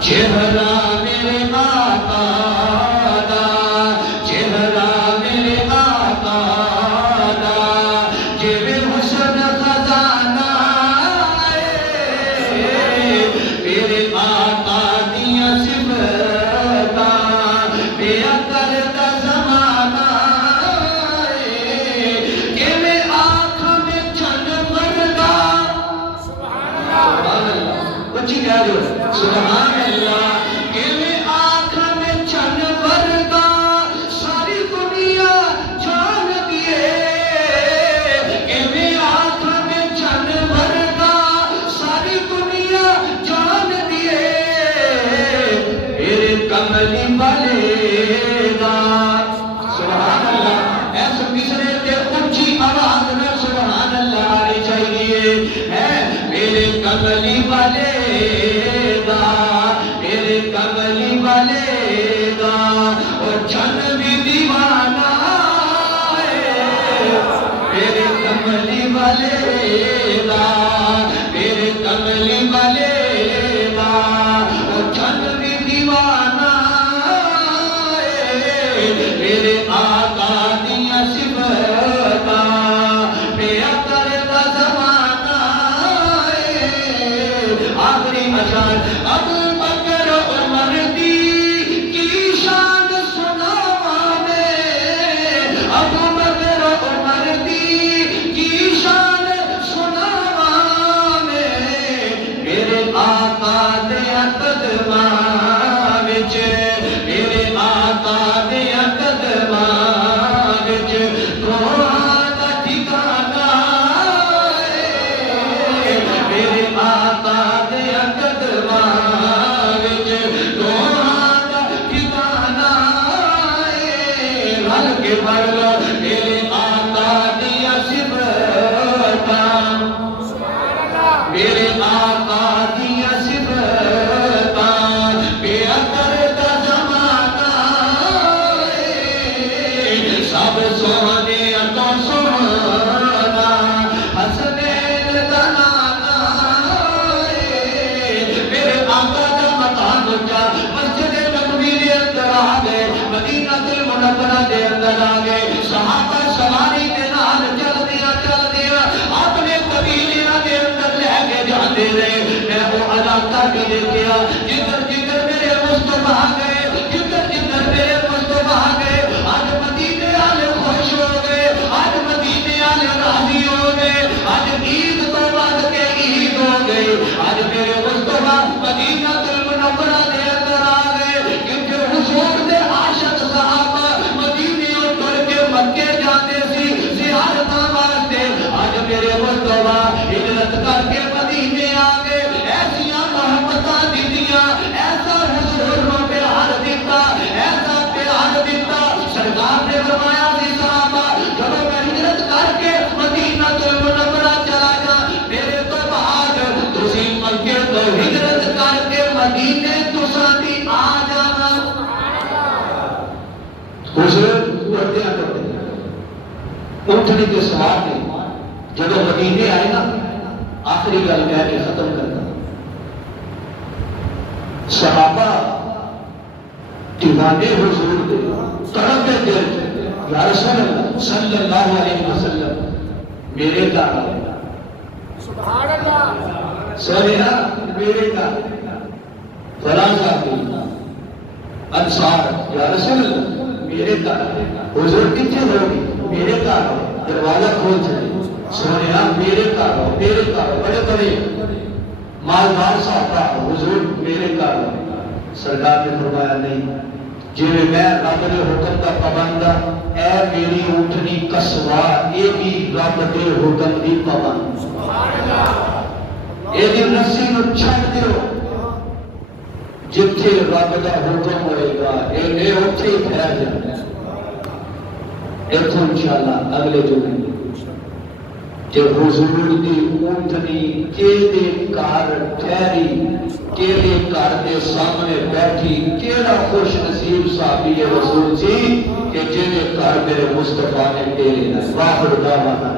چہرہ میرے آقا دا، چہرہ میرے آقا دا، جیوے حسن خزانہ ہے میرے آقا دیاں صفتاں بے عقل دا زمانہ ہے جیوے آنکھ میں چن ورگا سبحان اللہ بچی کہہ جو سبحان اللہ جیوے آنکھ میں چن ورگا ساری دنیا جان دیے جیوے آنکھ میں چن ورگا ساری دنیا جان دیے میرے کملی والے دا سبحان اللہ ایسا کسرے تے اونچی آواز میں سبحان اللہ آنی چاہیے ہے میرے کملی والے دا میرے کملی والے دا اور جن بھی دیوانہ ہے میرے کملی والے دا میرے کملی والے دا اور جن بھی دیوانہ ہے میرے آقا دیاں صفتاں بے عقل دا زمانہ ہے آخری اشعار ابو بکر عمر دی کی شان سناواں میں ابو بکر عمر دی کی شان سناواں میں میرے آقا دے قدماں وچ میرے آقا دے قدماں وچ دعا دا ٹھکانہ ہے میرے آقا دے قدماں وچ دعا دا ٹھکانہ ہے رل کے پڑھ لو میرے آقا دیاں صفتاں میرے آقا دیاں صفتاں بے عقل دا زمانہ ہے سب سونے تو سونا حسنین دا نانا ہے میرے آقا دا مقام اونچا مسجد نبوی دے اندر آ گئے مدینہ المنورہ دے اندر آ گئے صحابہ سواری دے نال چل دیا اپنے قبیلیاں دے اندر لے کے جاندے رہے میں وہ علاقہ بھی دیکھیا جدھر جدھر میرے مصطفیٰ گئے جدھر جدھر میرے مصطفیٰ گئے آج مدینے والے خوش ہو گئے آج مدینے والے راضی ہو گئے آج عید تو بعد کے عید ہو گئی آج میرے مصطفیٰ مدینہ المنورہ دے اندر آ گئے کیونکہ حضور دے عاشق صحابہ مدینے اور ٹر کے مکے جاتے سی زیارتاں واسطے آج میرے مصطفیٰ ہجرت کر کے مدینے آ گئے ایسیاں محبتاں دتیاں ایسا حضور نو پیار دیتا ایسا پیار دیتا سرکار نے فرمایا سی صحابہ جب میں ہجرت کر کے مدینہ المنورہ چلا جا میرے تو بعد تسی مکے تو ہجرت کر کے مدینے تساں بھی آ جانا حضور پڑھدیاں اونٹنی کے سوار نے جب مدینے آئے نا آخری گل کہہ کے ختم کرنا صحابہ دیوانے حضور دے تڑپ کے دل یا رسول اللہ صلی اللہ علیہ وسلم میرے گھر سبحان اللہ سورینا میرے گھر فلاں صاحب انصار یا رسول اللہ میرے گھر حضور کتنے ہوگی میرے گھر دروازہ کھول چلے سورینا میرے گھر بڑے بڑے مالدار صاحب حضور میرے گھر سرکار نے فرمایا نہیں جی میں رب دے حکم کا پابند اے میری اونٹنی کسوا یہ بھی رب دے حکم دی پابند یہ دی رسی نو چھڑ دیو جتھے رب دا حکم ہوئے گا اے اتھے ہی ٹھہر جانا اتھوں انشاءاللہ اگلے جمعے کہ حضور دی اونٹنی کیڑے کار ٹھہری کیڑے کار دے سامنے بیٹھی کیڑا خوش نصیب صحابی رسول جی کہ جنہیں کار میرے مصطفیٰ نے ٹیرے نہ واخر دعوانا